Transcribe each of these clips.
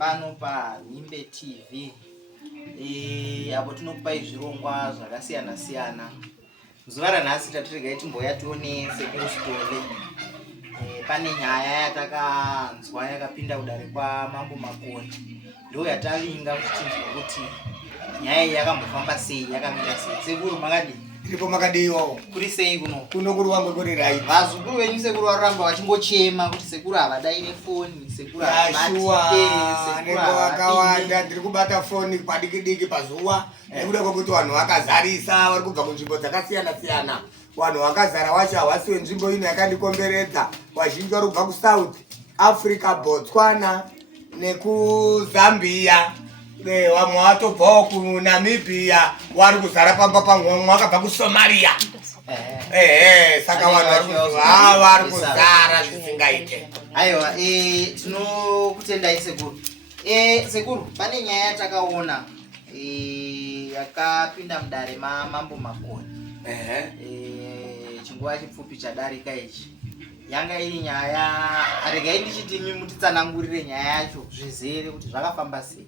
pano paNhimbe TV apo tinokupai zvirongwa zvakasiyana siyana. Zuva ranhasi tatirega timboya tione Sekuru Stole. Pane nyaya yatakanzwa yakapinda kudare kwaMambo Makore. Ndo yatavinga kuti tinzwe kuti nyaya iyi yakambofamba sei, yakamira sei. Sekuru makadi? Iripo makadiwo. Kuri sei kuno? Kuno kuri wangu kuri right. Vazukuru venyu Sekuru varamba vachingochema kuti Sekuru havadaire foni, Sekuru havabati wakawanda. Ndiri kubata foni padiki diki pazuva. Nekuda kwekuti vanhu vakazarisa vari kubva kunzvimbo dzakasiyana siyana. Vanhu vakazara wacho havasi wenzvimbo ino yakandikomberedza. Vazhinji vari kubva kuSouth Africa, Botswana nekuZambia. Vamwe vatobvawo kuNamibia, vari kuzara pamba pamwe vakabva kuSomalia. Saka vanhu vari kuzara zvisingaite. Aiwa, tinokutendai Sekuru. Sekuru, pane nyaya yatakaona yakapinda mudare maMambo Makore. Chinguva chipfupi chadarika ichi. Yanga iri nyaya, regai ndichiti mutitsanangurire nyaya yacho zvizere kuti zvakafamba sei.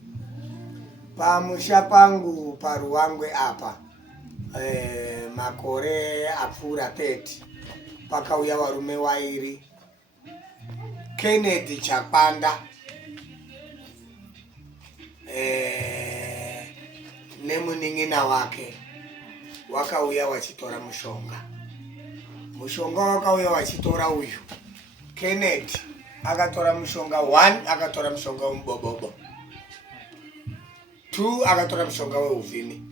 Pamusha pangu paRuwangwe apa, makore apfuura 30, pakauya varume vairi, Kennedy Chapanda nemunin'ina wake, wakauya wachitora mushonga. Mushonga wakauya wachitora uyu. Kennedy akatora mushonga 1, akatora mushonga wemubobobo. 2 akatora mushonga weuvhimi.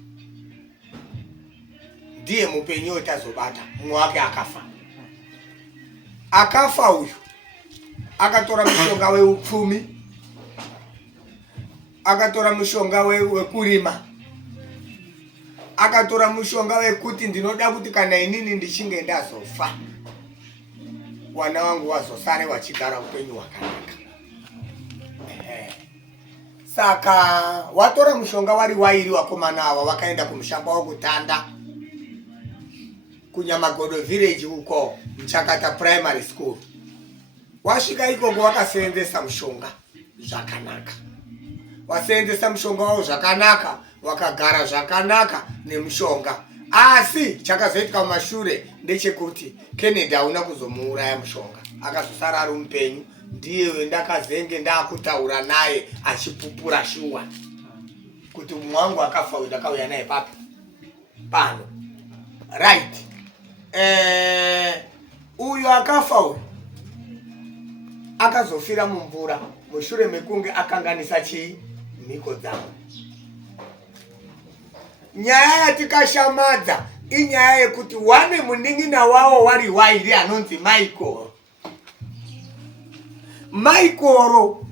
Ndiye mupenyu wetazobata, mumwe wake akafa. Akafa uyu akatora mushonga weupfumi, akatora mushonga wekurima, akatora mushonga wekuti ndinoda kuti kana inini ndichinge ndazofa, wana wangu wazosare wachigara upenyu hwakanaka. Saka watora mushonga wari wairi wakomana ava wakaenda kumushamba wokutanda kuNyamagodo village uko Mchakata primary school. Wasvika ikoko wakaseenzesa mushonga zvakanaka. Waseenzesa mushonga wavo zvakanaka, wakagara zvakanaka nemushonga. Asi chakazoitika mumashure ndechekuti Kennedy hauna kuzomuuraya mushonga, akazosara ari mupenyu. Ndiye ndakazenge ndakutaura naye achipupura shuwa kuti mwangu akafa uyu ndakauya naye papi pano right. Uyu akafa uyu akazofira mumvura mushure mekunge akanganisa chii mhiko dzavo. Nyaya yatikashamadza inyaya yekuti wane munin'ina wavo wari wairi anonzi Maikoro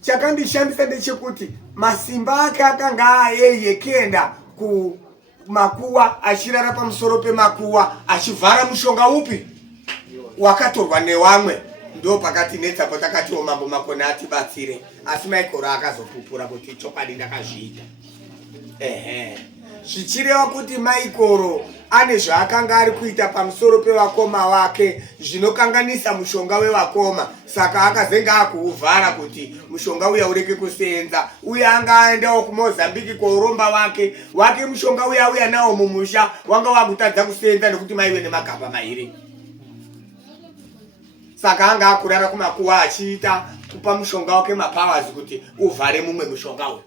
chakandishamisa ndechekuti masimba ake akanga ayeye kuenda kumakuwa, achirara pamusoro pemakuwa, achivhara mushonga upi wakatorwa nevamwe. Ndo pakati netsapo takatiwo Mambo Makore atibatsire, asi Maikoro akazopupura kuti chokwadi ndakazviita. Zvichireva kuti Maikoro ane zvaakanga ari kuita pamusoro pevakoma wake zvinokanganisa mushonga wevakoma. Saka akazenga akuuvhara kuti mushonga uya ureke kuseenza. Uya anga aendawo kuMozambique kouromba wake mushonga uya nawo mumusha wanga wakutadza kuseenza nekuti maive nemagaba mairi. Saka anga akurara kumakuwa achiita kupa mushonga wake mapowers kuti uvhare mumwe mushonga uyu.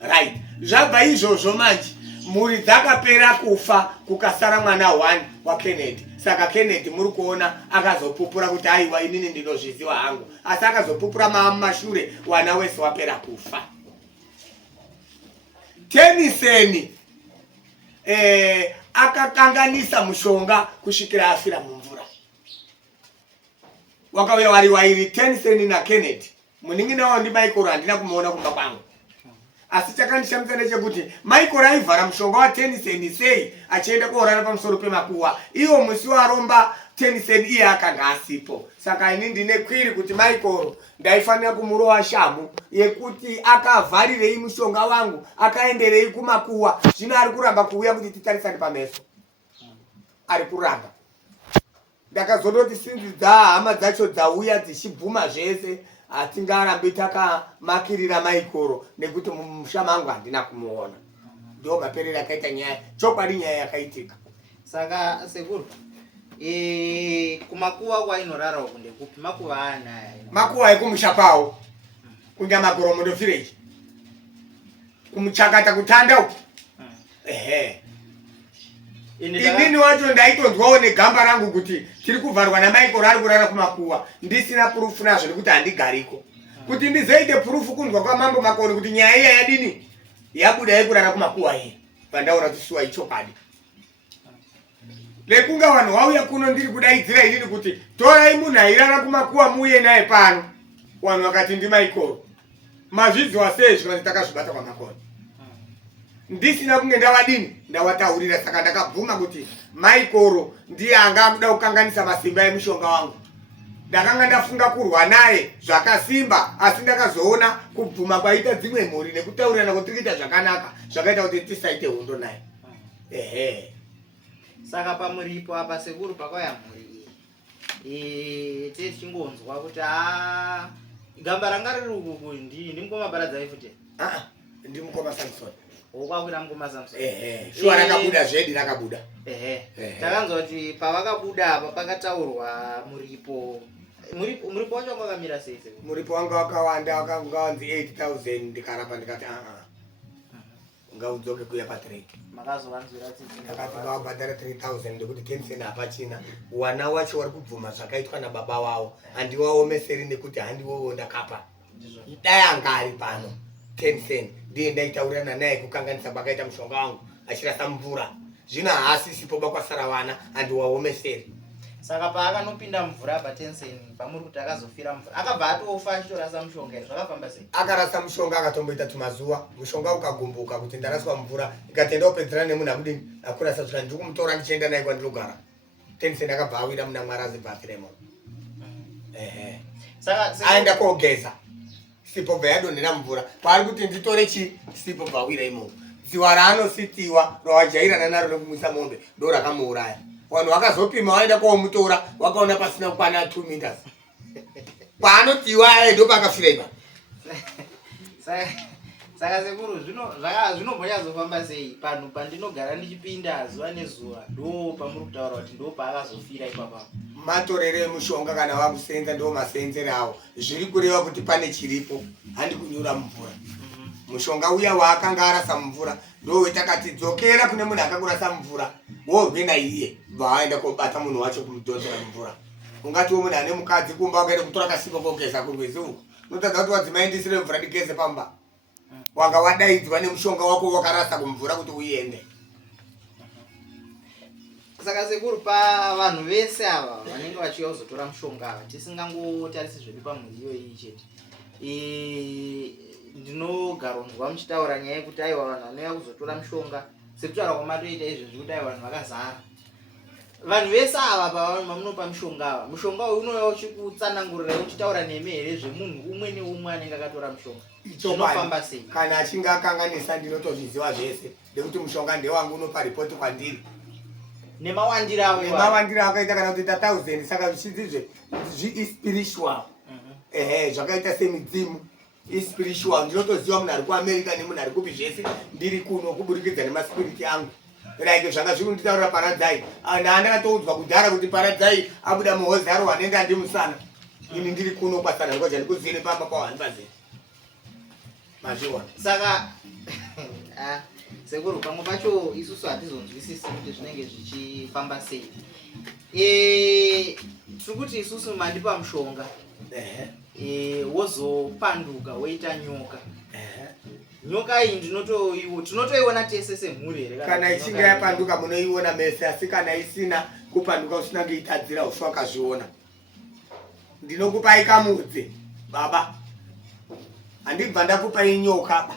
Right. Zvabva izvozvo manje mhuri dzakapera kufa, kukasara mwana 1 waKennedy. Saka Kennedy muri kuona akazopupura kuti aiwa inini ndinozviziva hangu, asi akazopupura mashure wana wese wapera kufa. Tennyson akakanganisa mushonga kusvikira afira mumvura. Wakauya wari wairi, Tennyson naKennedy. Munin'ina wavo ndiMaikoro handina kumuona kumba kwangu. Asi chakandishamisa ndechekuti Maikoro aivhara mushonga waTennyson sei achienda koorara pamusoro pemakuwa. Iwo musi waromba Tennyson iye akanga asipo. Saka ini ndine kwiri kuti Maikoro ndaifanira kumurova shamu yekuti akavharirei mushonga wangu, akaenderei kumakuwa. Zvino ari kuramba kuuya kuti titarisane pameso. Ari kuramba. Ndakazondoti sinzi hama dzacho dzauya dzichibvuma zvese, atingarambi takamakirira maikoro nekuti mumusha mangu handina kumuona. Ndo maperero akaita nyaya, chokwadi nyaya yakaitika. Saka sekuru kumakuwa kwainorara uku ndekupi? Makuwa anaya makuwa ekumusha pawo kunja magoromondo village kumuchakata kutanda uku. Inini wacho ndaitonzwawo negamba rangu kuti tiri kuvharwa namaikoro ari kurara kumakuwa ndisina purufu nazvo nekuti handigariko. Kuti ndizoite purufu kunzwa kwamambo makoni kuti nyaya iya yadini yabuda yekurara kumakuwa iyi pandaura tisuwa ichokadi. Lekunga vanhu vauya kuno ndiri kudaidzira inini kuti torai munhu airara kumakuwa muuye naye pano. Vanhu vakati ndimaikoro. Mazvidziwa sei zvikanzi takazvibata kwamakoni. Ndisina kunge ndavadini ndavataurira, saka ndakabvuma kuti maikoro ndiye anga akuda kukanganisa masimba emushonga wangu. Ndakanga ndafunga kurwa naye zvakasimba, asi ndakazoona kubvuma kwaita dzimwe mhuri nekutaurirana kuti tirikuita zvakanaka zvakaita kuti tisaite hondo naye. Saka pamuripo apa sekuru pakauya mhuri iyi tichingonzwa kuti gamba ranga riri uku ndimukoma Baradzai futi. Ndimukoma Samson. Ukwakwira mukoma Samson. Shuwa rakabuda zvedi rakabuda. Takanzwa kuti pavakabuda apa pakataurwa muripo. Muripo wacho wanga wakamira sei? Muripo wanga wakawanda, wakanzi 8000 ndikarapa ndikati ngaudzoke kuya pa3. Makazovanzwira tsitsi. Ndakati ngawabhadhara 3000 ndikuti Tencent hapachina. Wana wacho wari kubvuma zvakaitwa nababa wavo. Handiwaomeseri nekuti handiwowo ndakapa. Dai anga ari pano Tencent ndiye ndaitaurirana naye kukanganisa kwakaita mushonga wangu achirasa mvura. Zvino haasisipo bakwasara wana handiwaomeseri. Saka paakanopinda mvura paTencent pamuri kuti akazofira mvura akabva atofa achitorasa mushonga zvakafamba sei? Akarasa mushonga akatomboita tumazuva mushonga ukagumbuka kuti ndaraswa mvura ikatenda kupedzera nemunhu akudini akurasa zvika ndikumutora ndichienda naye kwandinogara. Tencent akabva awira muna Mwarazi Bafremo. Saka aenda kogeza sipo bva yadonhera mvura paari kuti nditore sipo bva awira imomo. Dziwa raanositiwa rawajairana naro nekumwisa mombe ndo rakamuuraya. Vanhu vakazopima waenda komutora wakaona pasina kukwana 2 meters. Paanotiwa ndo pakafira ipa. Saka sekuru zvinombonyazofamba sei panhu pandinogara ndichipinda zuva nezuva ndo pamuri kutaura kuti ndo paakazofira ipapa? Matorere emushonga kana vakusenza ndo masenzere avo. Zviri kureva kuti pane chiripo handi kunyura mvura. Mushonga uya waakanga arasa mvura ndo wetakati dzokera kune munhu akakurasa mvura worwe naiye vaenda kobata munhu wacho kumudhozera mvura. Ungatiwo munhu ane mukadzi kumba wakaenda kutora kasipo kogeza kurwezi uku unotadza kuti wadzimai ndisire mvura ndigeze pamba. Wanga wadaidzwa nemushonga wako wakarasa kumvura kuti uende. Saka sekuru pavanhu vese ava vanenge vachiuya kuzotora mushonga ava tisingangotarisi zvedu pamhuri iyoyi chete. Ndinogaronzwa muchitaura nyaya yekuti aiwa vanhu vanouya kuzotora mushonga sekutaura kwamatoita izvezvi kuti aiwa vanhu vakazara. Vanhu vese ava pamunopa mushonga ava mushonga uyu unouya uchikutsanangurira uchitaura nemi here zvemunhu umwe neumwe anenge akatora mushonga zvinofamba sei? Kana achinge akanganisa ndinotozviziva zvese nekuti mushonga ndewangu unopa ripoti kwandiri nemawandiro avo akaita kana kuti 1000 saka zvichizizve zviispiritual. Zvakaita semidzimu ispiritual. Ndinotoziva munhu ari kuAmerica nemunhu ari kupi zvese ndiri kuno kuburikidza nemaspiriti angu. Like zvanga zviri kunditaurira Baradzai andakatoudzwa kudhara kuti Baradzai abuda muhozaro wanenge andimusana. Ini ndiri kuno kwasana ngoja ndikuzire pamba kwahani pazeni. Mazviona. Saka sekuru pamwe pacho isusu hatizonzwisisi kuti zvinenge zvichifamba sei. Tiri kuti isusu mandipa mushonga wozopanduka woita nyoka. Nyoka iyi tinotoiona tese semhuri here? Kana ichinge yapanduka munoiona mese, asi kana isina kupanduka usina kuitadzira uswa kazviona. Ndinokupai kamudzi baba. Handibva ndakupai nyoka.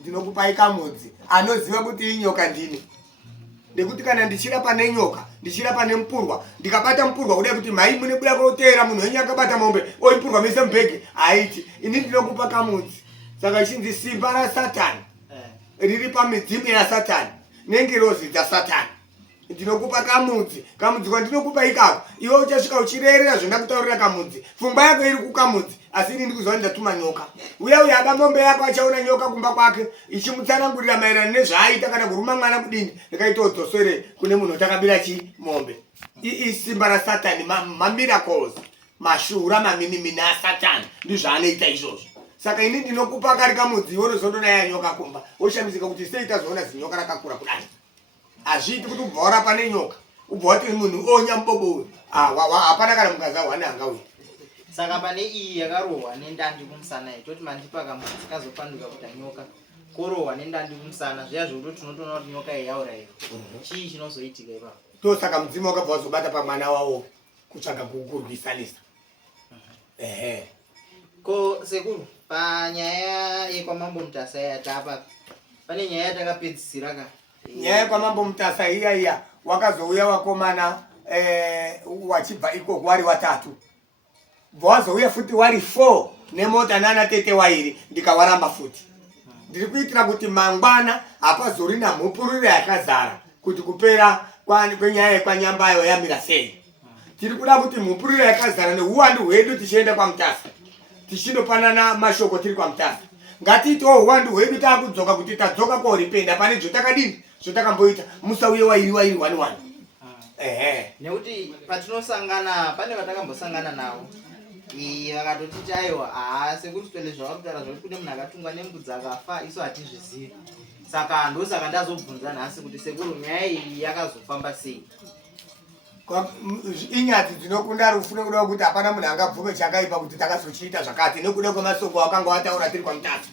Ndinokupai kamudzi anoziva kuti inyoka ndini. Ndekuti kana ndichirapa nenyoka, ndichirapa nemupurwa, ndikabata mupurwa kudai kuti mai mune buda koteera munhu wenyu akabata mombe oipurwa mise mubhegi haiti. Ini ndinokupa kamudzi. Saka ichinzi simba raSatani riri pamidzimu yaSatani nengerozi dzaSatani. ndinokupa kamudzi kwandinokupa ikako iwe uchasvika uchirerera zvandakutaurira kamudzi pfungwa yako iri kukamudzi asi ini ndikuziva ndatuma nyoka uya aba mombe yako achaona nyoka kumba kwake ichimutsanangurira maererano nezvaaita kana kuruma mwana kudini ndikaitodzosere kune munhu utakabira chimombe isimba rasatani mamiracles mashura maminimini asatani ndizvaanoita izvozvo saka ini ndinokupa kari kamudzi iwe unozondonaya nyoka kumba oshamisika kuti sei tazoona zinyoka rakakura kudai hazviiti kuti ubva warapa nenyoka ubva wati munhu onyambobo hapana kana mungaza wane angauya saka pane iyi yakarohwa nendandi kumusana iyi toti mandipa kamudzi kazopanduka kuta nyoka korohwa nendandi kumusana zviya zvokuti tinotoona kuti nyoka iyi yaurayiwa chii chinozoitika ipapo ndosaka mudzimu wakabva wazobata pamwana wavo kutsvaga kukurwisanisa ko sekuru panyaya yekwamambo mutasa yatapa pane nyaya yatakapedzisira ka nyaya yekwamambo mutasa iya wakazouya wakomana wachibva ikoko wari watatu wazouya futi wari 4 nemota nana tete wairi ndikawaramba futi ndiri kuitira kuti mangwana hapazorina mhupuriro yakazara kuti kupera kwenyaya yekwanyambayo yamira sei tiri kuda kuti mhupuriro yakazara neuwandu hwedu tichienda kwamutasa tichinopanana mashoko tiri kwamutasa ngatiitewo uwandu hwedu taakudzoka kuti tadzoka koripenda pane zvotakadini zvotakamboita musauye wairi 1 nekuti patinosangana pane vatakambosangana navo vakatotiti aiwa sekuti tole zvavakutaura zvokuti kune munhu akatungwa nembudzi akafa isu hatizvizivi saka ndosaka ndazobvunza nhasi kuti sekuru nyaya iyi yakazofamba sei inyadzi dzinokunda rufune kuda kuti hapana munhu angabvume chakaipa kuti takazochiita zvakati nekuda kwemasoko wakanga wataura tiri kwamutasa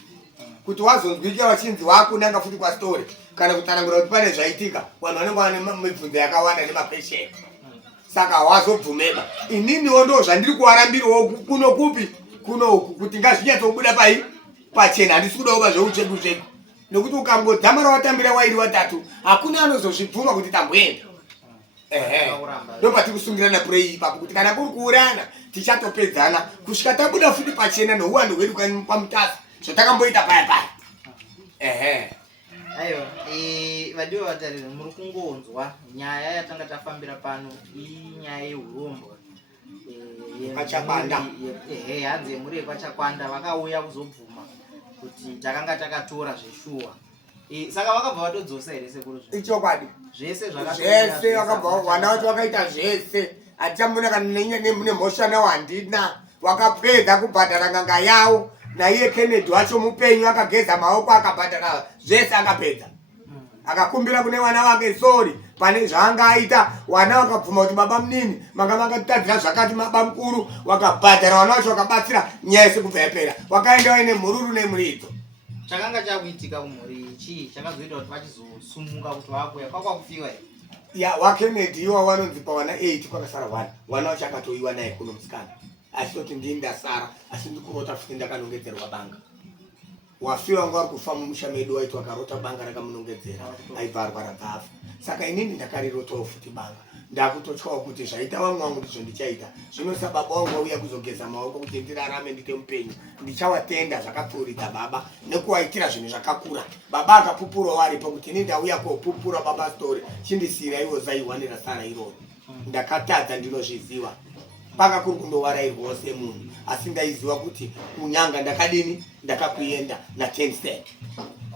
kuti wazonzwika wachinzi wakunanga futi kwastori kana kutarangira kuti pane zvaitika vanhu vanenge vane mibvunzo yakawanda nemapesheni saka wazobvumeba ininiwo ndo zvandiri kuwarambirawo kunokupi kunoku kuti ngazvinyatsobuda pachena handisi kuda kuva zveuchedu zvedu nekuti ukangodzamara watambira wairi watatu hakuna anozozvibvuma kuti tamboenda ndopati kusungirana purei ipapo kuti kana kuri kuurana tichatopedzana kusvika tabuda futi pachena nouwandu hwedu kwamutasa zvotakamboita paya aiwa vadiwa vatariri muri kungonzwa nyaya yatanga tafambira pano inyaya yeurombo Kwachakwanda hanzi yemhuri yekwachakwanda vakauya kuzobvuma kuti takanga takatora zveshuwa saka vakabva vatodzosa here sekuru ichokwadi zvese zvese vakabva vana vacho vakaita zvese hatichambona kana nemhoshana wandina wakapedza kubhadhara nganga yavo naiye Kennedy wacho mupenyu akageza maoko akabhadhara zvese akapedza akakumbira kune vana vake sori pane zvaanga aita vana vakabvuma kuti baba munini manga makatadzira zvakati baba mukuru wakabhadhara vana vacho vakabatsira nyaya yese kubva yapera wakaenda waine mhururu nemuridzo chakanga chakuitika kumhuri chii chakazoita kuti vachizosumuka kuti vakuya kwakwakufiwa here ya waKennedy iwa vanonzi pavana 8 kwakasara 1 vana vacho akatoiwa naye kuno musikana achitoti ndini ndasara asi ndikurota futi ndakanongedzerwa banga wafiwa ngwari kufa mumusha medu waiti wakarota banga rakamunongedzera aibva arwara bvafa saka inini ndakarirotawo futi banga ndakutotyawo kuti zvaita vamwe vangu ndizvo ndichaita zvinosa baba wangu wauya kuzogeza maoko kuti ndirarame ndite mupenyu ndichawatenda zvakapfuuridza baba nekuwaitira zvinhu zvakakura baba akapupurawo aripo kuti ini ndauya kopupura baba story chindisiyira iwo zaiwanira sara iroro ndakatadza ndinozviziva paka kuri kundowarairwawo semunhu asi ndaiziva kuti kunyanga ndakadini ndakakuenda na10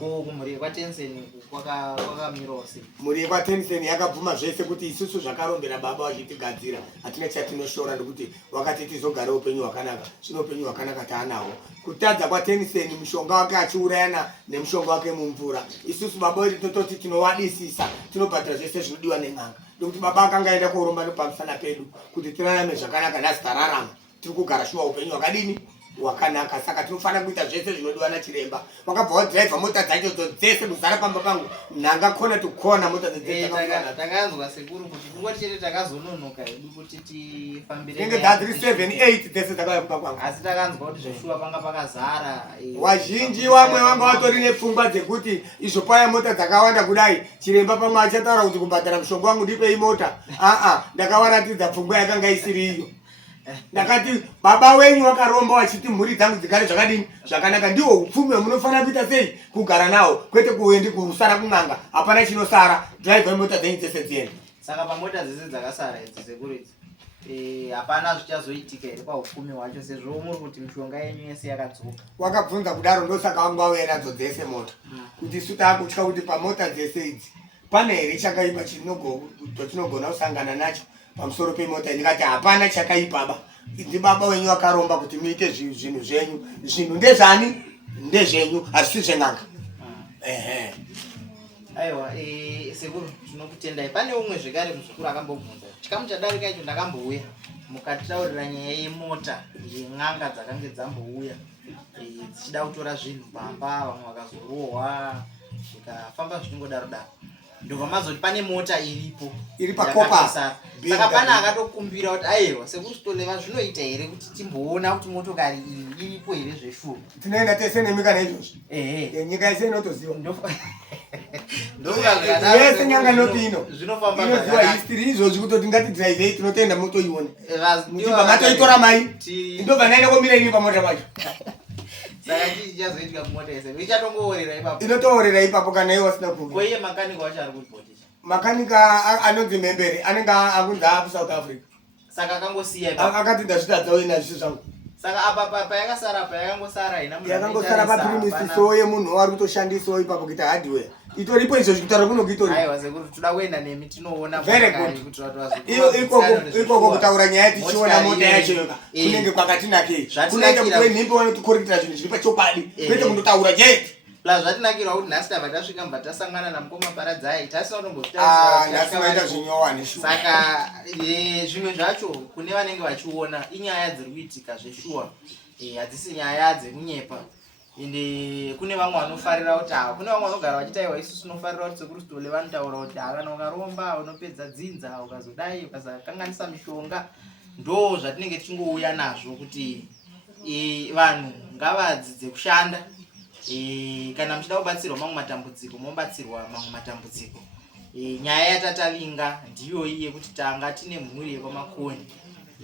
kumhuri yekwaTenson kwakamirawo sei mhuri yekwaTenson yakabvuma zvese kuti isusu zvakarombera baba vachitigadzira hatina chatinoshora nekuti wakati tizogara upenyu hwakanaka zvino upenyu hwakanaka taanawo kutadza kwaTenson mushonga wake achiurayana nemushonga wake mumvura isusu baba vedu tototi tinowadisisa tinobhadhira zvese zvinodiwa nen'anga nekuti baba akanga aenda koromba nepamusana pedu kuti tirarame zvakanaka nhasi tararama tiri kugara shuwa upenyu hwakadini hwakanaka saka tinofanira kuita zvese zvinodiwa nachiremba wakabva wadhiraivha mota dzacho dzese kuzara pamba pangu nangakona tukona mota takanzwa sekuru kuti kungoti chete takazononoka hedu kuti tifambire inge dzadziri 7-8 dzese dzakauya kumba kwangu asi takanzwa kuti zveshuwa panga pakazara wazhinji vamwe vanga vatori nepfungwa dzekuti izvo paya mota dzakawanda kudai chiremba pamwe achataura kuti kubhadhara mushonga wangu ndipei mota ndakawaratidza pfungwa yakanga isiri iyo ndakati baba wenyu wakaromba wachiti mhuri dzangu dzigare zvakadini zvakanaka ndiwo upfumi hwemunofanira kuita sei kugara nawo kwete kuendi kusara kun'anga hapana chinosara dhiraivha mota dzenyu dzese dziende Saka pamota dzese dzakasara idzi sekuru idzi hapana zvichazoitika here paupfumi hwacho sezvo muri kuti mishonga yenyu yese yakadzoka. Wakabvunza kudaro ndosaka wanga wauya nadzo dzese mota kuti isu taakutya kuti pamota dzese idzi pane here chakaipa chotinogona kusangana nacho pamusoro pemota. Ndikati hapana chakaipaba, ndi baba wenyu wakaromba kuti muite zvinhu zvenyu. Zvinhu ndezvani? Ndezvenyu, hazvisi zven'anga. Aiwa, sekuru tinokutendai. Pane umwe zvekare muzukuru akambobvunza chikamu chadarika icho ndakambouya mukataurira nyaya yemota yen'anga dzakange dzambouya dzichida kutora zvinhu pamba, vamwe vakazorohwa zvikafamba zvichingodaro daro. Ndobvamazoti pane mota iripo iri pakopa. Saka pana akatokumbira kuti aiwa sekuru Stoleva zvinoita here kuti timboona kuti motokari iyi iripo here zveshuwa. Tinoenda tese nemika naizvozvo. Nyika yese inotoziva. Yese nyanga nopino inoziva history izvozvi kutoti ngatidhiraivhei tinotenda motoiona muchibva matoitora mai ndobva naenda komira ini pamota pacho. Saka chii chichazoitika kumota yese ichatongoorera ipapo. Inotoorera ipapo kana iye wasina kuuya. Ko iye makanika wacho ari kuripotisha. Makanika anonzi Membere anenge akunzi aaku South Africa. Saka akangosiya ipapo. Akati ndazvitadzawo ina zviso zvangu. Saka apa payakasara payakangosara ina munhu yakangosara paprimisiso yemunhu wari kutoshandisawo ipapo kuita hardware. Itoripo izvo kutaura kuno kuitori. Aiwa sekuru toda kuenda nemi tinoona very good. Ikoko kutaura nyaya tichiona mota yacho yoka kunenge kwakatinakei. Kunaita kuti nhimbi wanotokorekera zvinhu zviri pachokwadi kwete kundotaura chete. Plus zvatinakira kuti nhasi tabva tasvika mbva tasangana namukoma Paradzai tasina kutombozvitaura zvinyowani. Saka zvimwe zvacho kune vanenge vachiona inyaya dziri kuitika zveshuwa, hadzisi nyaya dzemunyepa. Ende kune vamwe vanofarira kuti kune vamwe vanogara vachitaiwa isusu tinofarira kuti sekuru Stoleva vanotaura kuti kana ukaromba unopedza dzinza ukazodai ukasakanganisa mishonga. Ndo zvatinenge tichingouya nazvo kuti vanhu ngavadzidze kushanda. Kana muchida kubatsirwa mamwe matambudziko mobatsirwa mamwe matambudziko. Nyaya yatatavinga ndiyo iye kuti tanga tine mhuri yepamakoni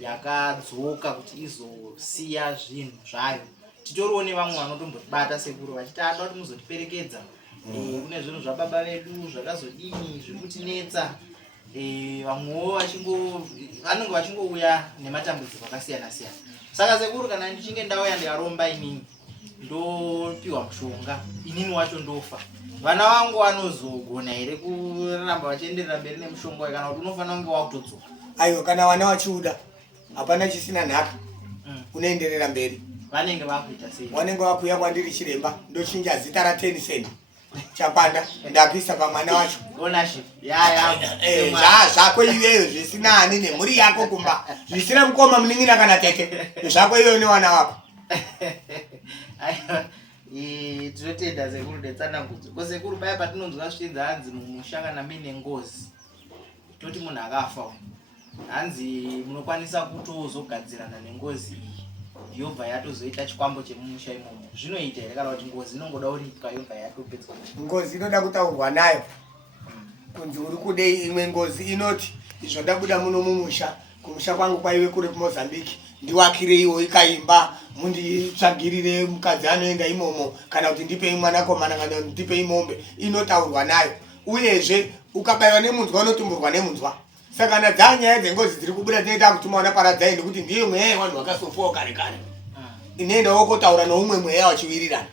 yakadzoka kuti izosiya zvinhu zvayo. Titoriwo nevamwe vanotombotibata sekuru vachitada kuti muzotiperekedza. Kune zvinhu zvababa vedu zvakazodini zviri kutinetsa. Vamwewo vanenge vachingouya nematambudziko akasiyana siyana. Saka sekuru kana ndichinge ndauya ndikaromba inini ndopiwa mushonga inini wacho ndofa, vana vangu vanozogona here kuramba vachienderera mberi nemushonga kana kuti unofanira kunge wakutodzoka? Aiwa, kana vana vachiuda hapana chisina nhaka, unoenderera mberi. Vanenge vakuita sei? Vanenge vakuuya kwandiri chiremba ndochinja zita ra10 cent chapanda ndakuisa pamwana wacho ownership zvako iweyo zvisina ani nemhuri yako kumba zvisina mukoma munin'ina kana tete zvako iweyo newana wako. Tinotenda sekuru netsanangudzo. Ko sekuru paya patinonzwa zvichinzi hanzi mumusha kana mine ngozi toti munhu akafa hanzi munokwanisa kutozogadzirana nengozi iyi yobva yatozoita chikwambo chemumusha imomo. Zvinoita here kana kuti ngozi inongoda kuripwa yobva yatopedzwa? Ngozi inoda kutaurwa nayo kunzi uri kudei. Imwe ngozi inoti izvo ndabuda muno mumusha, kumusha kwangu kwaive kuri kuMozambique, ndiwakireiwo ikaimba, munditsvagirire mukadzi anoenda imomo, kana kuti ndipei mwanakomana kana kuti ndipei mombe. Inotaurwa nayo. Uyezve ukabayiwa nemunzwa unotumburwa nemunzwa. Saka nadzaa nyaya dzengozi dziri kubuda dzinoita kutuma wana Paradzai nekuti ndiye mweya wanhu wakasofawo kare kare. Inoendawo kotaura noumwe mweya wachiwirirana.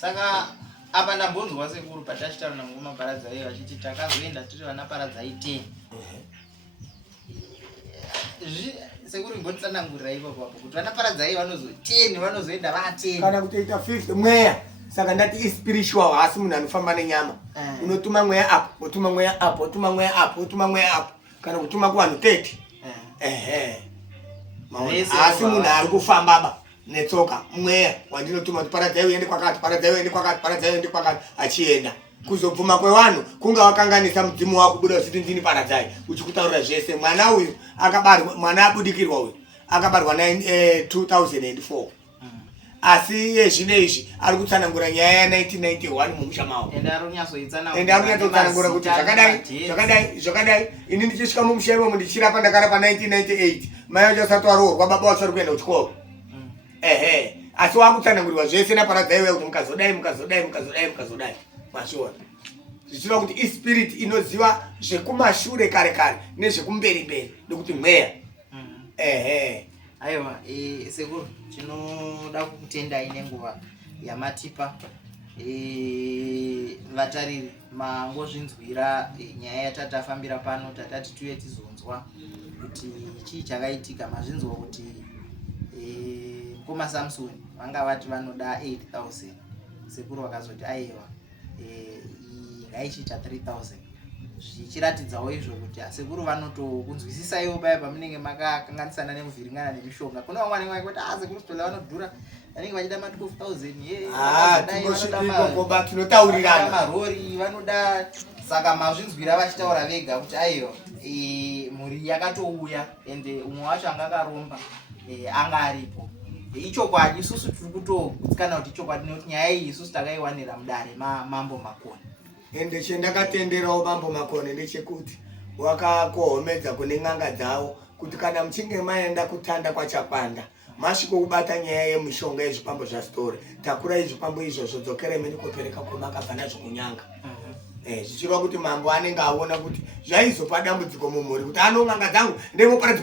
Saka apa ndambonzwa sekuru patachitaura namukoma Paradzai vachiti takazoenda tiri vana Paradzai 10. Sekuru imbotsanangurira ipapo kuti vana Paradzai vanozo 10 vanozoenda va10 kana kutoita 50 mweya. Saka ndati spiritual, hasi munhu anofamba nenyama. Unotuma mweya apo, wotuma mweya apo, wotuma mweya apo, wotuma mweya apo, kana kutuma kuvanhu 30. Hasi munhu ari kufamba netsoka mweya wandinotuma kuti Paradzai uende kwakati, Paradzai uende kwakati, Paradzai uende kwakati, achienda. Kuzobvuma kwevanhu kunga wakanganisa mudzimu wako kubuda usiti ndini Paradzai uchikutaurira zvese. Mwana uyu akabarwa, mwana abudikirwa uyu akabarwa 2004. Asi yezvinezvi ari kutsanangura nyaya ya 1991 mumusha mawo. Ende arikunyatotsanangura kuti zvakadai. Ini ndichisvika mumusha imomo ndichirapa ndakarapa 1998. Mai vacho asati varoorwa, baba vacho ari kuenda kuchikoro. Asi wakutsanangurirwa zvese naParadzai kuti mukazodai. Mwazviona. zvichireva kuti ispirit inoziva zvekumashure kare kare nezvekumberi mberi nekuti mweya. Aiwa, sekuru tinoda kukutendai nenguva yamatipa. Vatariri mangozvinzwira nyaya yatatafambira pano, tatati tuye tizonzwa kuti chii chakaitika. Mazvinzwa kuti mukoma Samson vanga vati vanoda 8,000. Sekuru vakazoti aiwa ngaichiita 3,000, zvichiratidzawo izvo kuti sekuru vanotokunzwisisaiwo paya pamunenge makakanganisana nemuvhiringana nemishonga. Kuna vamwe vanenge vaikuti sekuru stola vanodhura, vanenge vachida ma 12,000 tinotaurirana marori vanoda. Saka mazvinzwira vachitaura vega kuti aiwa mhuri yakatouya ende umwe wacho anga akaromba anga aripo. Ichokwadi, isusu tiri kutogutsikana kuti ichokwadi nekuti nyaya iyi isusu takaiwanira mudare Mambo Makone. Ende chendakatenderawo Mambo Makone ndechekuti wakakohomedza kune n'anga dzawo kuti kana muchinge maenda kutanda kwachakwanda masviko kubata nyaya yemishonga yezvipambo zvasitori, takurai zvipambo izvozvo dzokere mini kopereka kwamakabva nazvo kunyanga. Zvichireva kuti mambo anenge aona kuti zvaizopa dambudziko mumhuri kuti n'anga dzangu ndeivoparadzi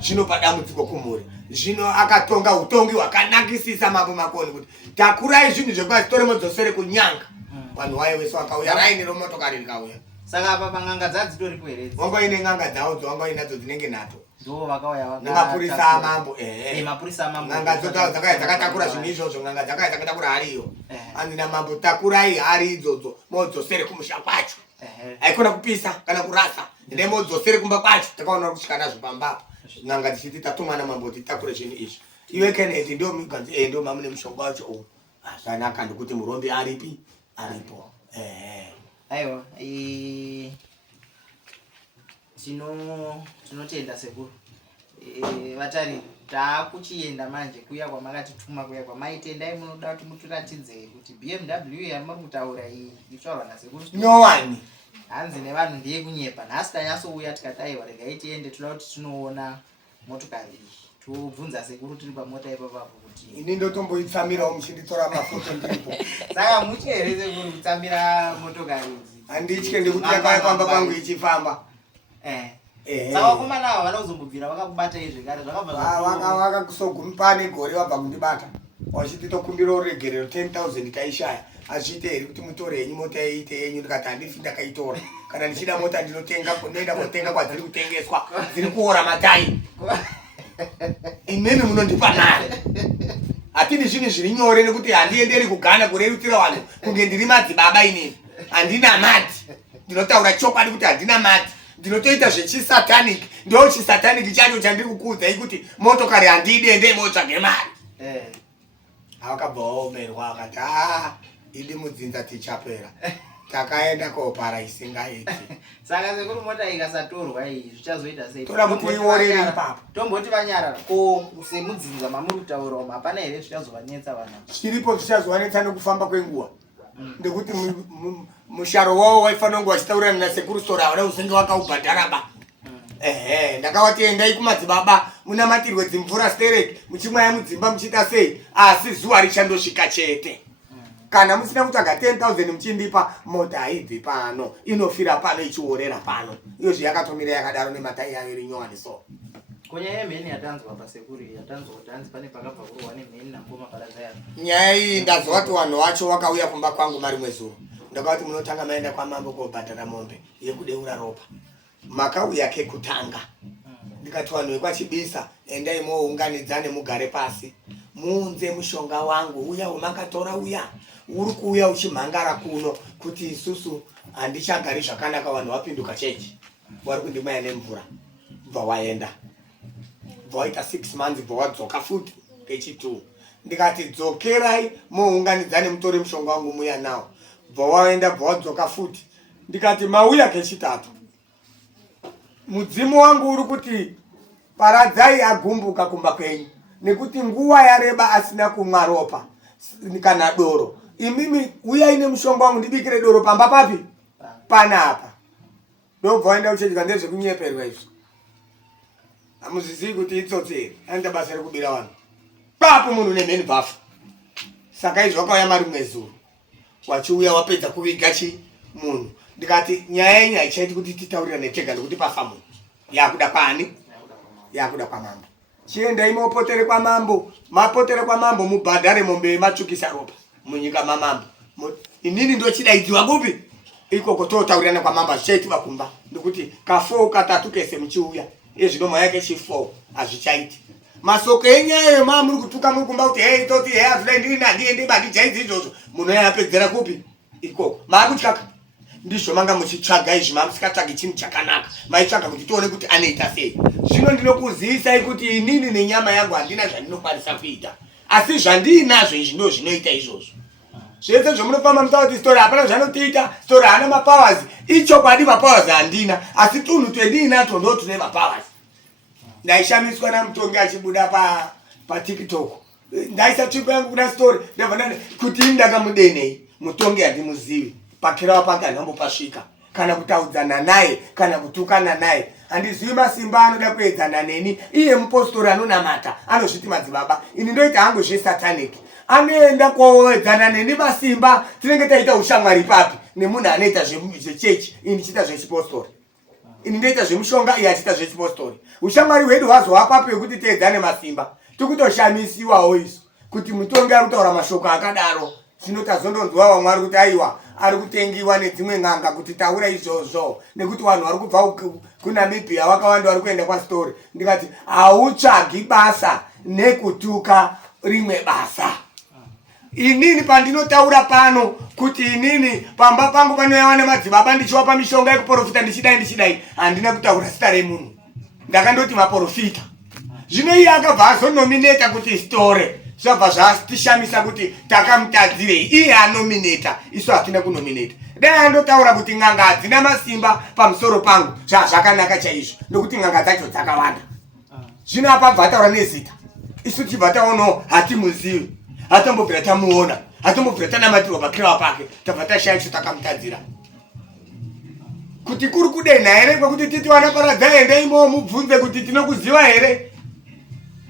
zvinopa dambudziko kumhuri. Zvino akatonga utongi hwakanakisisa Mambo Makone kuti takurai zvinhu zvepasitori modzosere kunyanga. Vanhu vaye vese vakauya, raini romotokari rikauya. Saka apa pang'anga dzadzitoripo here? Wanga ine n'anga dzawo dzawanga inadzo dzinenge nato. Ndo vakauya nemapurisa amambo. Mapurisa amambo. N'anga dzakaya dzakatakura zvinhu izvozvo, n'anga dzakaya dzakatakura hariyo. Andina mambo, takurai hari idzodzo modzosere kumusha kwacho. Haikona kupisa kana kurasa. Ende modzosere kumba kwacho. Takaona kusvika nazvo pamba. N'anga dzichiti tatumana mambo kuti takure zvinhu izvi. Iwe Kennedy ndo miganzi ndo mamune mushonga wacho. Zvanaka ndikuti murombi aripi? Aripo. Aiwa, tinotenda sekuru. Vatari taakuchienda manje kuya kwamakatituma kuya kwamaitendai munoda kuti mutiratidze kuti BMW yamuri kutaura iyi itsvarwa nasekuru. No one. Hanzi nevanhu ndiye kunyepa. Nhasi tanyasouya tikati aiwa regai tiende, toda kuti tinoona motokari iyi. Tobvunza sekuru tiri pamota ipapo kuti ini ndotomboitsamirawo muchinditora mafoto ndiripo. Saka mutye here sekuru kutsamira motokari idzi? Handitye ndikuti yakauya kwamba kwangu ichifamba. Saka vakomana ava vana kuzombobvira vakakubata zvekare zvakabva vakasogumi pane gore vabva kundibata. Wachiti tokumbira uregerero 10,000 taishaya. Azviite here kuti mutore yenyu mota iite yenyu? Ndikati handifi ndakaitora. Kana ndichida mota ndinotenga kunoenda kotenga kwadziri kutengeswa. Dziri kuora matayi. Imemi munondipa mari. Hatini zvinhu zviri nyore nekuti handienderi kugana kurerutira vanhu kunge ndiri madzibaba inini. Handina mati. Ndinotaura chokwadi kuti handina mati. Ndinotoita zvechisatanic. Ndo chisatanic chacho chandiri kukuudzai kuti motokari handidi, endei motsvage mari. Akabva waomerwa akati idi mudzinza tichapera. Takaenda kopara isingaiti. Saka sekuru mota ikasatorwa iyi zvichazoita sei? Toda kuti iorere ipapo. Tomboti vanyarara ko semudzinza mamuri kutaurawo hapana here zvichazovanetsa vanhu? Chiripo zvichazovanetsa nekufamba kwenguva. Ndekuti musharo wavo waifanira kunge vachitaurana nasekuru stora havana uzenge wakaubhadhara ba. Ndakavati endai kumadzibaba munamatirwe dzimvura stereki muchimwaya mudzimba muchiita sei, asi zuva richandosvika chete. Kana musina kutsvaga 10,000 muchindipa, mota haibvi pano, inofira pano ichiorera pano. Iyozvi yakatomira yakadaro nematayi ayo rinyowani so. Kunyaya yemheni yatanzwa pasekuru yatanzwa kuti hanzi pane pakabva kurohwa nemheni namboma paradzayo. Nyaya iyi ndazwa kuti vanhu vacho vakauya kumba kwangu marimwe zuva. Ndakati munotanga maenda kwamambo kobhadhara mombe yekudeura ropa. Makauya kekutanga. Ndikati vanhu vekwachibisa endai mounganidzane mugare pasi. Muunze mushonga wangu uya wamakatora uya. Uri kuuya uchimhangara kuno kuti isusu handichagari zvakanaka, vanhu vapinduka chechi. Vari kundimaya nemvura. Bva waenda. Bva waita 6 months bva wadzoka futi kechi2. Ndikati dzokerai mounganidzane mutore mushonga wangu muya nawo. Bva waenda bva wadzoka futi. Ndikati mauya kechi3. Mudzimu wangu uri kuti paradzai agumbuka kumba kwenyu nekuti nguva yareba asina kumwa ropa kana doro. Imimi uya ine mushonga wangu ndibikire doro pamba papi? Panapa. Ndobva waenda kuchedza ndezvekunyeperwa izvo. Hamuzvizivi kuti itsotsi anda basa rekubira vanhu. Papo munhu nemheni bhafu. Saka izvo vakauya marimwe zuro. wachiuya wapedza kuviga munhu. Ndikati nyaya yenyu haichaiti kuti titaurirane tega nekuti pafa munhu. Yakuda kwani? Yakuda kwa mambo. Chiendai mopotere kwa mambo. Mapotere kwa mambo mubhadhare mombe matsvukisa ropa munyika mamambo. Inini ndochidaidziwa kupi? Ikoko totaurirana kwa mambo azvichaiti vakumba. Ndikuti ka4 ka3 kese muchiuya. Ezvino yake chi4 azvichaiti. Masoko enyaya yema muri kutuka muri kumba kuti hey toti hey azvida ndina ndiende badijaidzi izvozvo. Munhu yapedzera kupi? Ikoko. Makutsvaka. Ndizvo manga muchitsvaga izvi mamusikatsvagi chinhu chakanaka. Maitsvaga kuti tione kuti anoita sei. Zvino ndinokuzivisai kuti inini nenyama yangu handina zvandinokwanisa kuita. Asi zvandinazvo izvi ndo zvinoita izvozvo. Zvese zvomunofamba musauti story hapana zvanotiita, story hana mapowers. Ichokwadi mapowers handina, asi tunhu twendinato ndo tune mapowers. Ndaishamiswa namutongi achibuda pa TikTok. Ndaisa tripo yangu kuna story, ndabva kuti ndakamudenei, mutongi handimuzivi. Pakirawa panga nhambo pasvika. Kana kutaudzana naye, kana kutukana naye. Handizivi masimba anoda kuedzana neni. Iye mupostori anonamata, anozviti madzibaba. Ini ndoita hangu zvesatanic. Anoenda kuoedzana neni masimba, tinenge taita ushamwari papi nemunhu anoita zvechechi, ini ndichiita zvechipostori. Ini ndoita zvemushonga, iye achiita zvechipostori. Ushamwari hwedu hwazowa papi wekuti teedzane masimba. Tikutoshamisiwawo isu kuti mutongi ari kutaura mashoko akadaro. Zvino tazondonzwa vamwe ari kuti aiwa ari kutengiwa nedzimwe n'anga kuti taura izvozvo nekuti vanhu vari kubva kuNamibia vakawanda vari kuenda kwaStory. Ndikati hautsvagi basa nekutuka rimwe basa. Inini pandinotaura pano kuti inini pamba pangu panouya nemadzibaba ndichiwapa mishonga yekuprofita ndichidai handina kutaura zita remunhu. Ndakandoti maprofita. Zvino iye akabva azonomineta kuti Story. Zvabva zvatishamisa kuti takamutadzirei. Iye anomineta, isu hatina kunomineta. Dai andotaura kuti n'anga hadzina masimba pamusoro pangu, zvakanaka chaizvo, nokuti n'anga dzacho dzakawanda. Zvino apabva ataura nezita. Isu tichibva taonawo hatimuzivi. Hatambobvira tamuona, hatambobvira tanamatirwa pakirawa pake, tabva tashaya isu takamutadzira. Kuti kuri kudenha here kwekuti titi vanaparadza endaimo mubvunze kuti tinokuziva here?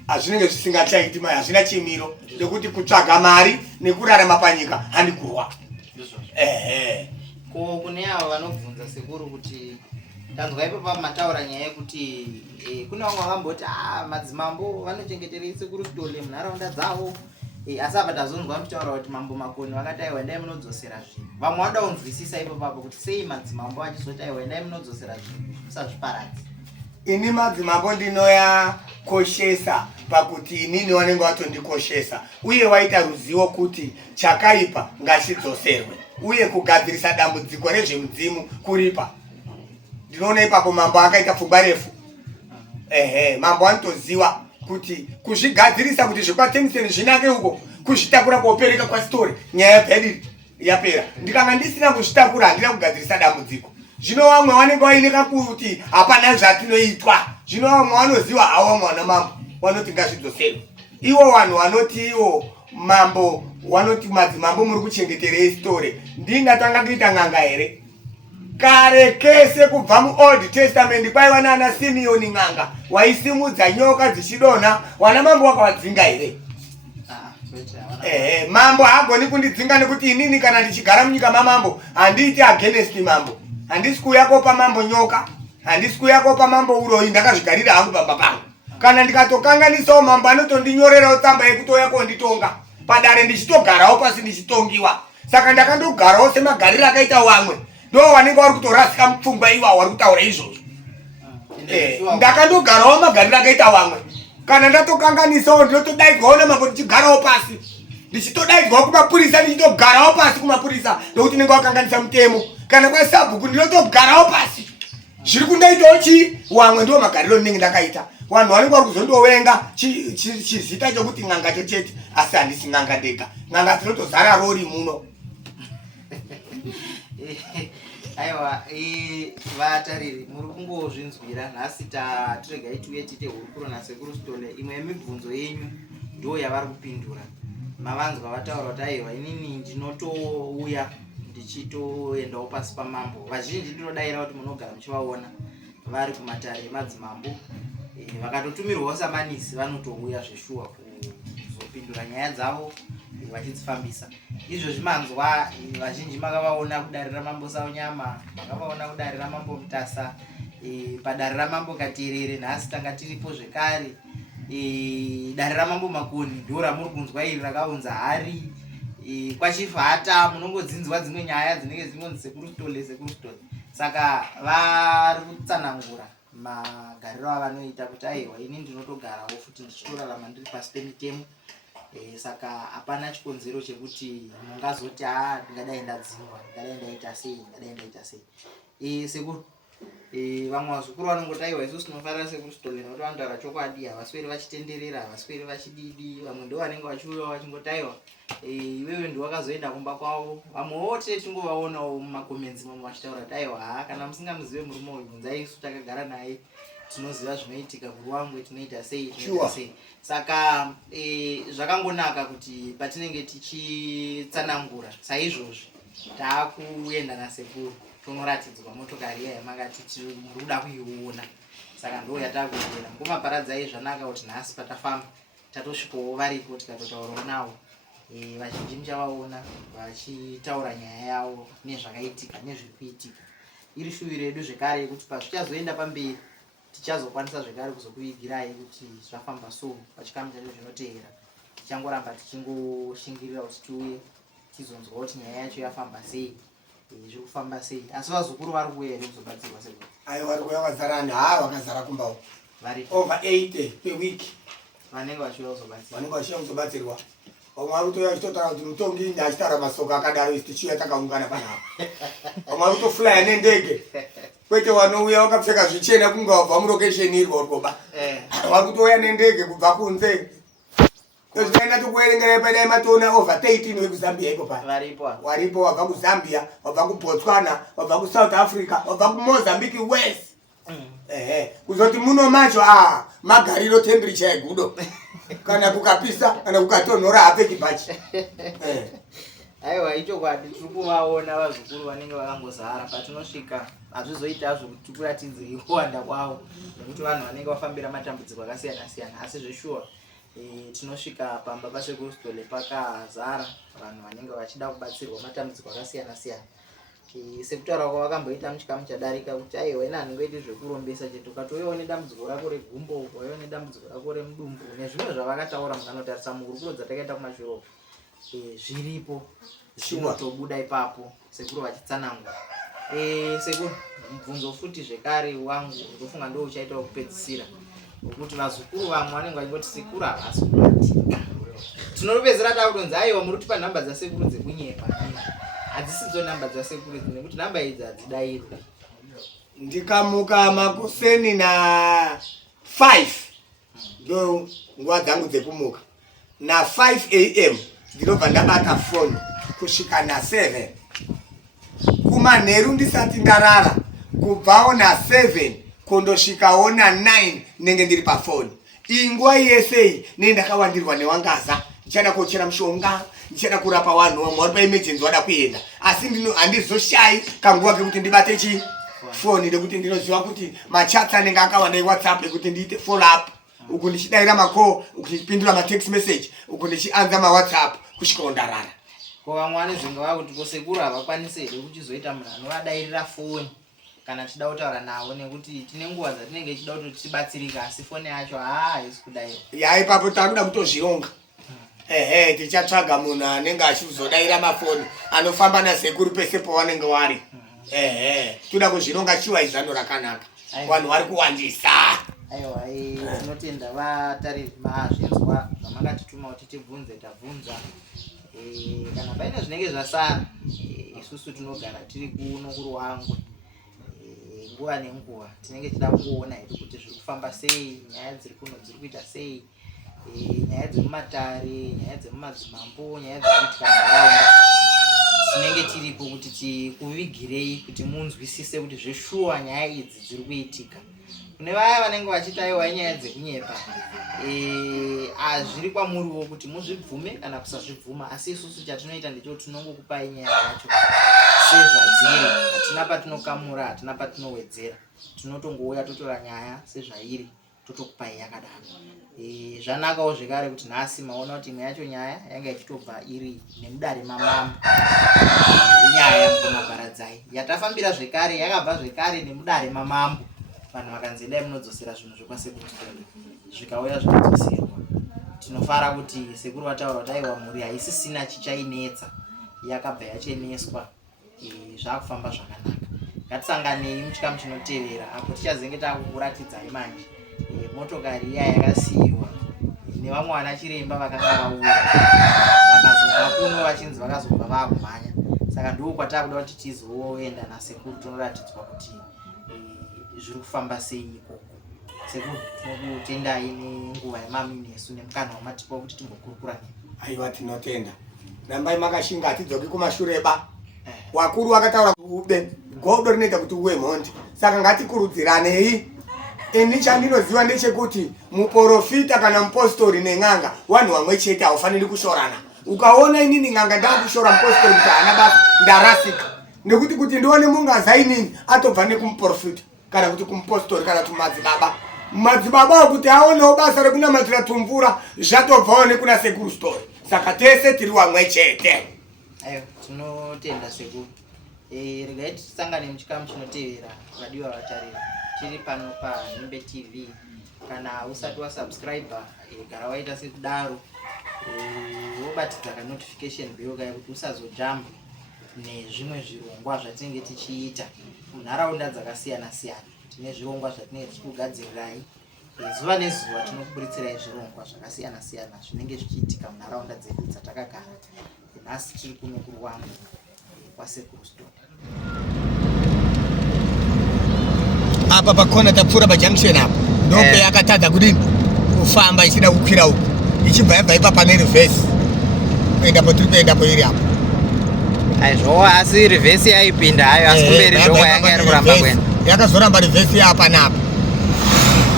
Hazvinenge zvisingachaiti mai, hazvina chimiro nekuti kutsvaga mari nekurarama panyika handikurwa. Ko kune avo vanobvunza sekuru kuti tanzwa ipapo mataura nyaya yekuti kune vamwe vakamboti madzimambo vanochengeterei sekuru Story munharaunda dzavo. Asi apa tazonzwa mutaura kuti mambo Makoni vakati aiwa endai munodzosera zvinhu. Vamwe vanoda kunzwisisa ipapo kuti sei madzimambo achizoti aiwa endai munodzosera zvinhu musazviparadzi. Ini madzimambo ndinoyakoshesa pakuti inini vanenge vatondikoshesa, uye waita ruzivo kuti chakaipa ngachidzoserwe, uye kugadzirisa dambudziko rezvemudzimu kuripa. Ndinoona ipapo mambo akaita pfungwa refu. Mambo anotoziva kuti kuzvigadzirisa kuti zvekwaTennyson zvinake uko, kuzvitakura kuopereka kwaStory, nyaya yapera. Ndikanga ndisina kuzvitakura handina kugadzirisa dambudziko. Zvino vamwe vanenge vaineka kuti hapana zvatinoitwa. Zvino vamwe vanoziva hawa mwana mambo vanoti ngazvidzoserwe. Ivo vanhu vanoti ivo mambo vanoti madzimambo muri kuchengeterei Story. Ndingatanga kuita n'anga here? Kare kese kubva muOld Testament kwaiva nana Simeoni n'anga waisimudza nyoka dzichidonha. Wana mambo wakavadzinga here? Mambo haagoni kundidzinga nekuti inini kana ndichigara munyika mamambo handiiti against mambo. Handisi kuuya kopa mambo nyoka, handisi kuuya kopa mambo uroyi, ndakazvigarira hangu baba pangu. Kana ndikatokanganisawo mambo anotondinyorerawo tsamba yekutouya konditonga. Padare ndichitogarawo pasi ndichitongiwa. Saka ndakandogarawo semagariro akaita vamwe. Ndo vanenge vari kutorasika mupfungwa iwawo vari kutaura izvozvo. Ndakandogarawo magariro akaita vamwe. Kana ndatokanganisawo ndinotodaidzwawo namambo ndichigarawo pasi. Ndichitodaidzwawo kumapurisa ndichitogarawo pasi kumapurisa nokuti ndinenge wakanganisa mutemo. Kana kwasabhuku ndinotogarawo pasi. Zviri kundaitawo chii? Wamwe ndo magariro ndinenge ndakaita. Vanhu vanenge vari kuzondovenga chizita chokuti n'anga chete, asi handisi n'anga ndega. N'anga dzinotozara rori muno. Aiwa, vatariri muri kungozvinzwira nhasi tatiregai tiuye tiite hurukuro nasekuru Story. Imwe yemibvunzo yenyu ndo yavari kupindura. Mavanzwa vataura kuti aiwa inini ndinotouya ndichitoendawo pasi pamambo. Vazhinji ndinodaira kuti munogara muchivaona vari kumatare emadzimambo. Vakatotumirwawo samanisi vanotouya zveshuwa kuzopindura nyaya dzavo vachidzifambisa. Izvozvi manzwa vazhinji makavaona kudarira mambo Saunyama, makavaona kudarira mambo Mutasa, padare ramambo Katerere nhasi tanga tiripo zvekare. Dare ramambo Makoni ndo ramuri kunzwa iri rakaunza hari. Kwachivhata munongodzinzwa dzimwe nyaya dzinenge dzinonzi sekurustole. Saka vari kutsanangura magariro avanoita kuti aiwa ini ndinotogarawo futi ndichitorarama ndiri pasi pemitemo. Saka hapana chikonzero chekuti mungazoti ndingadai ndadzingwa, ndingadai ndaita sei. Sekuru vamwe vazukuru vanongoti aiwa isusu tinofarira sekurustole nokuti vanotaura chokwadi, havasweri vachitenderera, havasweri vachididi. Vamwe ndo vanenge vachiuyawo vachingoti aiwa iwewe ndiwakazoenda kumba kwavo. Vamwewo tingovaonawo mumakomenzi mamwe vachitaura kuti aiwa kana musingamuzive murume uyu bvunzai isu takagara naye tinoziva zvinoitika kuruwangwe, tinoita sei. Saka zvakangonaka kuti patinenge tichitsanangura saizvozvi taakuenda nasekuru tonoratidzwa motokari iya yamanga muri kuda kuiona. Saka ndo yatakuenda ngomaparadzai zvanaka kuti nhasi patafamba tatosvikawo varipo tikatotaurawo navo. Vazhinji muchavaona vachitaura nyaya yavo nezvakaitika nezviri kuitika. Iri shuviro yedu zvekare yekuti pazvichazoenda pamberi tichazokwanisa zvekare kuzokuvigirai kuti zvafamba so pachikamu chacho zvinoteera. Tichangoramba tichingoshingirira kuti tiuye tizonzwa kuti nyaya yacho yafamba sei, zviri kufamba sei. Asi vazukuru vari kuuya here kuzobatsirwa sekuru? Aiwa, vari kuuya vazara vakazara kumbawo vari over 80 per week vanenge vachiuya kuzobatsirwa. Vamwe vari kutoya vachitotaura kuti mutongi ndachitaura masoko akadaro isi tichiuya takaungana panapa. Vamwe vari kutofulaya nendege, kwete vanouya vakapfeka zvichena kunge wabva murokesheni iri waurikoba. Vari kutouya nendege kubva kunze. Tozvikaenda tokuerengerai padai matona over 13 vekuzambia iko pano varipo, wabva kuzambia, wabva kubotswana, wabva kuSouth Africa, wabva kuMozambique west. Kuzoti muno macho magariro temperature yegudo kana kukapisa kana kukatonhora hapfeki bhachi. Aiwa, ichokwadi tiri kuvaona vazukuru vanenge vakangozara. Patinosvika hazvizoita zvo kuti tikuratidze kuwanda kwavo nekuti vanhu vanenge vafambira matambudziko akasiyana siyana. Asi zveshuwa tinosvika pamba pasekurustole pakazara vanhu vanenge vachida kubatsirwa matambudziko akasiyana siyana. Sekutaura kwavakamboita muchikamu chadarika kuti aiwa ina hanongoiti zvekurombesa chete, ukatouyawo nedambudziko rako regumbo, ukauyawo nedambudziko rako remudumbu nezvimwe zvavakataura mukanotarisa muhurukuro dzatakaita kumashuro zviripo zvinotobuda ipapo sekuru vachitsanangura. Sekuru mubvunzo futi zvekare wangu ndofunga ndo uchaita wekupedzisira ukuthi vazukuru vamwe vanenge vachingoti sekuru havasi kubatika. Tinopedzera takutonzi aiwa muri kutipa nhamba dzasekuru dzekunyepa. Hadzisidzo nhamba dzasekuru idzi nekuti nhamba idzi hadzidairwi. Ndikamuka makuseni na 5 ndo nguva dzangu dzekumuka. Na 5 am ndinobva ndabata foni kusvika na 7 kumanheru ndisati ndarara, kubvawo na 7 kundosvikawo na 9 ndenge ndiri pafoni. Iyi nguva yese nendakawandirwa newangaza, ndichada kochera mushonga, ndichada kurapa vanhu vamwe vari paemergency vada kuenda, asi handizoshayi kanguva kekuti ndibate foni nekuti ndinoziva kuti machatsi anenge akawanda iWhatsApp ekuti ndiite follow up, uku ndichidayira macall, uku ndichipindura matext message, uku ndichianza maWhatsApp kusvika ndarara. Ko vamwe vanezvingava kuti kosekuru havakwanisi here kuchizoita munhu anovadayirira foni kana tichida kutaura navo, nekuti tine nguva dzatinenge tichida kuti tibatsirika asi foni yacho haisi kudayirwa. Ipapo takuda kutozvironga. Tichatsvaga munhu anenge achizodayira mafoni anofamba nasekuru pese pavanenge vari. Toda kuzvironga chiwa izvano rakanaka. Vanhu vari kuwandisa. Aiwa, tinotenda vatariri mazvinzwa zvamakatituma kuti tibvunze tabvunza. Kana paine zvinenge zvasara isusu tinogara tiri kuno kuruwangwe. Nguva nenguva tinenge tida kuona hedu kuti zviri kufamba sei, nyaya dziri kuno dziri kuita sei, nyaya dzemumatare, nyaya dzemumadzimambo, nyaya dzinoitika munharaunda. Tinenge tiripo kuti tikuvigirei kuti munzwisise kuti zveshuwa nyaya idzi dziri kuitika. Kune vaya vanenge vachitaiwa nyaya dzekunyepa, hazviri kwamuriwo kuti muzvibvume kana kusazvibvuma, asi isusu chatinoita ndechoti tinongokupai nyaya yacho sezvadziri. Hatina patinokamura, hatina patinowedzera, tinotongouya totora nyaya sezvairi totokupai yakadaro. Zvanakawo zvekare kuti nhasi maona kuti imwe yacho nyaya yanga ichitobva iri nemudare mamambo. Inyaya muMabharadzai yatafambira zvekare yakabva zvekare nemudare mamambo. Vanhu vakanzi dai munodzosera zvinhu zvekwasekuru zvikauya zvikadzoserwa. Tinofara kuti sekuru vataura kuti aiwa mhuri haisisina chichainetsa yakabva yacheneswa. Zvakufamba zvakanaka. Ngatisanganei muchikamu chinotevera apo tichazenge takuratidzai manje motokari iya yakasiyiwa nevamwe vana chiremba vakanga vauya vakazobva kuno vachinzi vakazobva vakumhanya. Saka ndiko kwatakuda kuti tizoenda nasekuru tonoratidzwa kuti zviri kufamba sei ikoko. Sekuru tinokutendai nenguva yemami nesu nemukana wamatipa kuti timbokurukura nemi. Aiwa tinotenda. Rambai makashinga atidzoki kumashure ba. Wakuru wakataura kube godo rinoita kuti uwe mhondi. Saka ngatikurudziranei. Ini chandinoziva ndechekuti muprofita kana mupostori nen'anga vanhu vamwe chete haufaniri kushorana. Ukaona inini n'anga ndakushora mupostori kuti hana basa ndarasika. Nekuti kuti ndione mungaza inini atobva nekumuprofita kana kuti kumupostori kana kumadzibaba. Madzibaba kuti aonewo basa rekunamatira tumvura zvatobvawo nekuna sekuru story. Saka tese tiri vamwe chete. Ayo tinotenda sekuru. Regai tisangane muchikamu chinotevera vadiwa vatariri. Tiri pano paNhimbe TV. Kana usati wasubscribe gara waita sekudaro wobatidza ka notification bell kaya kuti usazojamba nezvimwe zvirongwa zvatinenge tichiita munharaunda dzakasiyana siyana. Tine zvirongwa zvatinenge tichikugadzirirai zuva nezuva. Tinokuburitsira zvirongwa zvakasiyana siyana zvinenge zvichiitika munharaunda dzedu dzatakagara. Nhasi tiri kuno kuRwanda kwasekuru story. Apa pakona tapfuura pajunction apa ndope yakatadza kudini kufamba ichida kukwira uku ichibva yabva ipa pane reverse kuenda potiri kuendapo iri apa. Aizvo asi reverse yaipinda hayo asi kumberi ndoko yanga iri kuramba kuenda. Yakazoramba reverse yapa napa.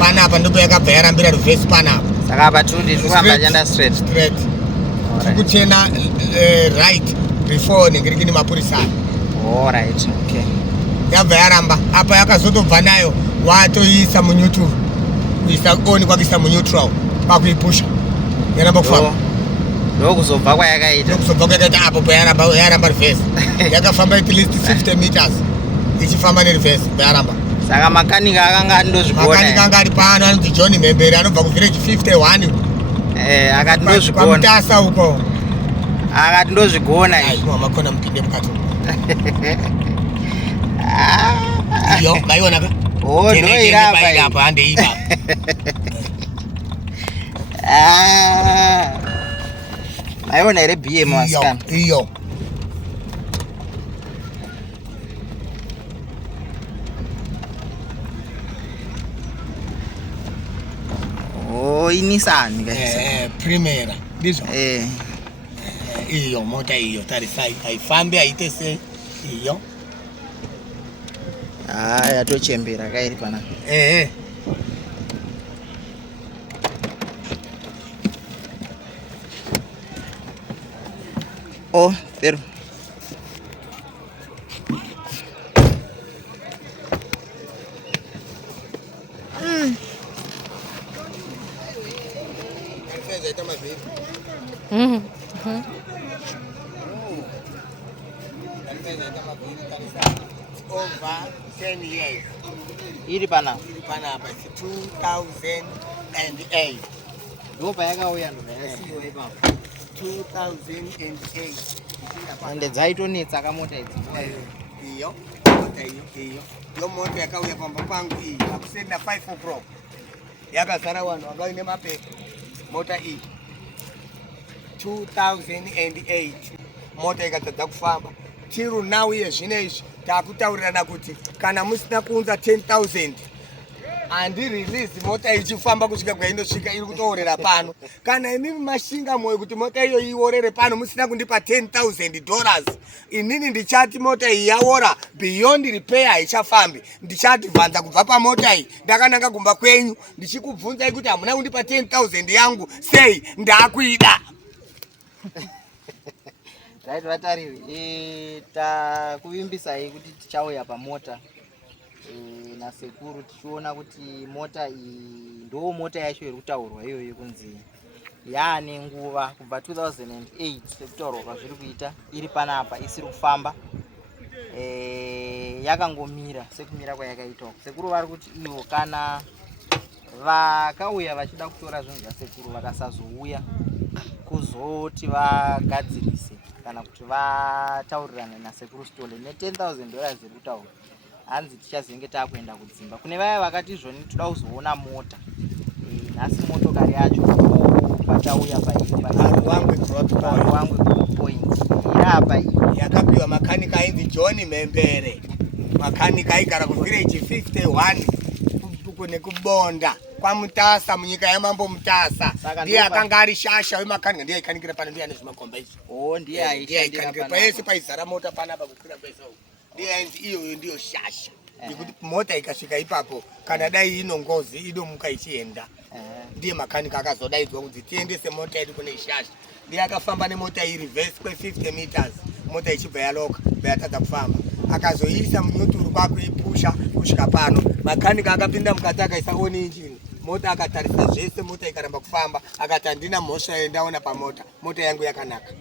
Panapa ndipo yakabva yarambira reverse panapa. Saka apa tundi tikufamba chanda straight. Kuchena right before ningirikini mapurisa. All right, okay. Yabva yaramba apa yakazotobva nayo watoisa muneutral. Kuisa on kwakuisa muneutral pakuipusha. Yaramba kufamba. Ndokuzobva kwayakaita. Ndokuzobva kwayakaita apo yaramba reverse. Yakafamba at least 50 meters. Ichifamba nereverse yaramba. Saka makanika akanga ndozvibona. Makanika anga ari pano anoti John Membere anobva kuvillage 51. Akati ndozvigona. Kwamutasa uko. Akati ndozvigona izvi. Aiwa makona mpinde mukati. Iyo maiona ka? Ndoirapa apa hande iba. Maiona ere BM wasikana. Iyo. Nissan guys. Primera. Ndizvo. Iyo mota iyo tarisai haifambi haite sei iyo. Yatochembera kairi pana. Pero over 10 years. Iri pana? Iri pana hapa 2008. Ndopa yakauya ndo yasiyo ipapo. 2008. Ende dzaitonetsa kamota idzi. Iyo mota iyo. Yo mota yakauya pamba pangu iyi. Akusenda 5 o'clock. Yakazara vanhu vakaine mapepa. Mota iyi 2008 mota ikatadza kufamba. Tiru now yezvinezvi takutaurirana kuti kana musina kuunza 10,000 handirelease mota ichifamba kusvika kwainosvika iri kutoorera pano. Kana inini mashinga moyo kuti mota iyo iorere pano musina kundipa $10,000 inini ndichati mota iyi yaora beyond repair haichafambi. Ndichadhivhanza kubva pamota iyi ndakananga kumba kwenyu ndichikubvunzai kuti hamuna kundipa 10,000 yangu sei ndakuida. Right vatariri takuvimbisai kuti tichauya pamota nasekuru tichiona kuti mota iyi ndo mota yacho iri kutaurwa iyoyo kunzi yaane nguva kubva 2008 sekutaurwa kwazviri kuita iri panapa isiri kufamba. Yakangomira sekumira kwayakaita. Sekuru vari kuti ivo kana vakauya vachida kutora zvinhu zvasekuru vakasazouya kuzoti vagadzirise kana kuti vataurirane nasekuru Stole ne$10,000 ziri kutaurwa, hanzi tichazenge takuenda kudzimba. Kune vaya vakati izvoni toda kuzoona mota, nhasi motokari yacho patauya Ruwangwe Drop Point irapa iyi yakapiwa makanika ainzi John Membere. Makanika aigara kuvillage 51 kune kubonda kwaMutasa munyika yamambo Mutasa. Ndiye akanga ari shasha wemakanika, ndiye aikanikira pana, ndiye ane zvimakomba izvi. Ndiye aikanikira pese paizara mota panapa kukwira pesa uko. Ndiye ainzi iyoyo ndiyo shasha. Ndikuti mota ikasvika ipapo kana dai ino ngozi inomuka ichienda. Ndiye makanika akazodaidzwa kuti tiendese mota yedu kune shasha. Ndiye akafamba nemota iri reverse kwe50 meters, mota ichibva yaloka yatadza kufamba, akazoisa munyuturu kwake ipusha kusvika pano. Makanika akapinda mukati akaisa on engine, mota akatarisa zvese, mota ikaramba kufamba, akati handina mhosva yendaona pamota, mota yangu yakanaka.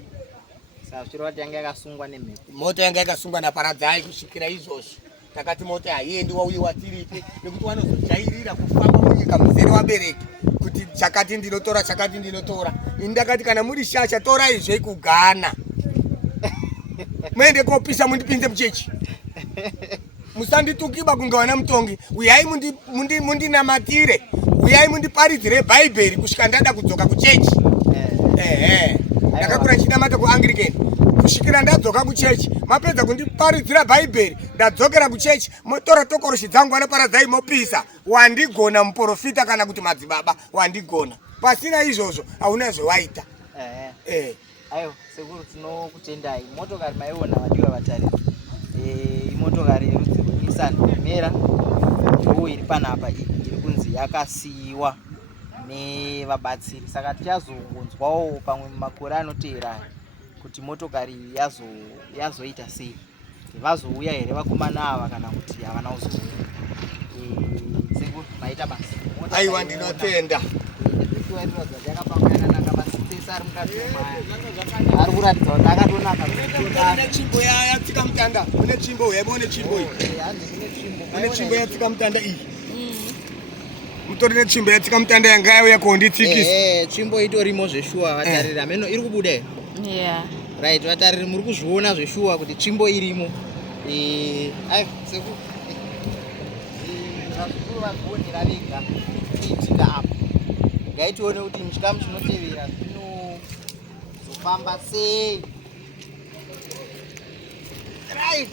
Saka zviro kuti yanga yakasungwa nemhepo, mota yanga yakasungwa naparadzai kusvikira izvozvo. Takati mota haiendi wauyiwa tiripo, nekuti wanozojairira kufamba munyika muzere wabereki kuti chakati ndinotora, chakati ndinotora. Ini ndakati kana muri shasha torai zvekugana muende kopisa mundipinze muchechi, musanditukiba kunge wana mutongi. Uyai mundinamatire, uyai mundiparidzire bhaibheri kusvika ndada kudzoka kuchechi. Ndakakura ndichinamata kuAnglican kusvikira ndadzoka kuchechi. Mapedza kundiparidzira bhaibheri ndadzokera kuchechi, motora tokoroshi dzangu vanoparadzai mopisa. Wandigona muprofita kana kuti madzibaba, wandigona. Pasina izvozvo hauna zvawaita. Ayo sekuru tinokutendai. Motokari maiona vadiwa vatariri, imotokari yerudzi rweNissan Mera ndo iri panapa, iri kunzi yakasiyiwa nevabatsiri. Saka tichazongonzwawo pamwe makore anoteera kuti motokari yazoita sei, vazouya here vakomana ava kana kuti havana kuzouya. Sekuru maita basa. Aiwa ndinotenda. Yakapangwa yakanaka, masipesi ari mukati mwaya ari kuratidza kuti akatonaka. Mune tsvimbo yatsika mutanda, mune tsvimbo uyaione tsvimbo iyi, mune tsvimbo yatsika mutanda iyi. Mutori netsvimbo yatsika mutanda yanga yauya konditsikisa. Tsvimbo itorimo zveshuwa vatariri, ameno iri kubuda here? Right, vatariri muri kuzviona zveshuwa kuti tsvimbo irimo. Ayo sekuru vazukuru vazvionera vega kuitika apa. Ngaitione kuti muchikamu chinotevera zvinozofamba sei. Right.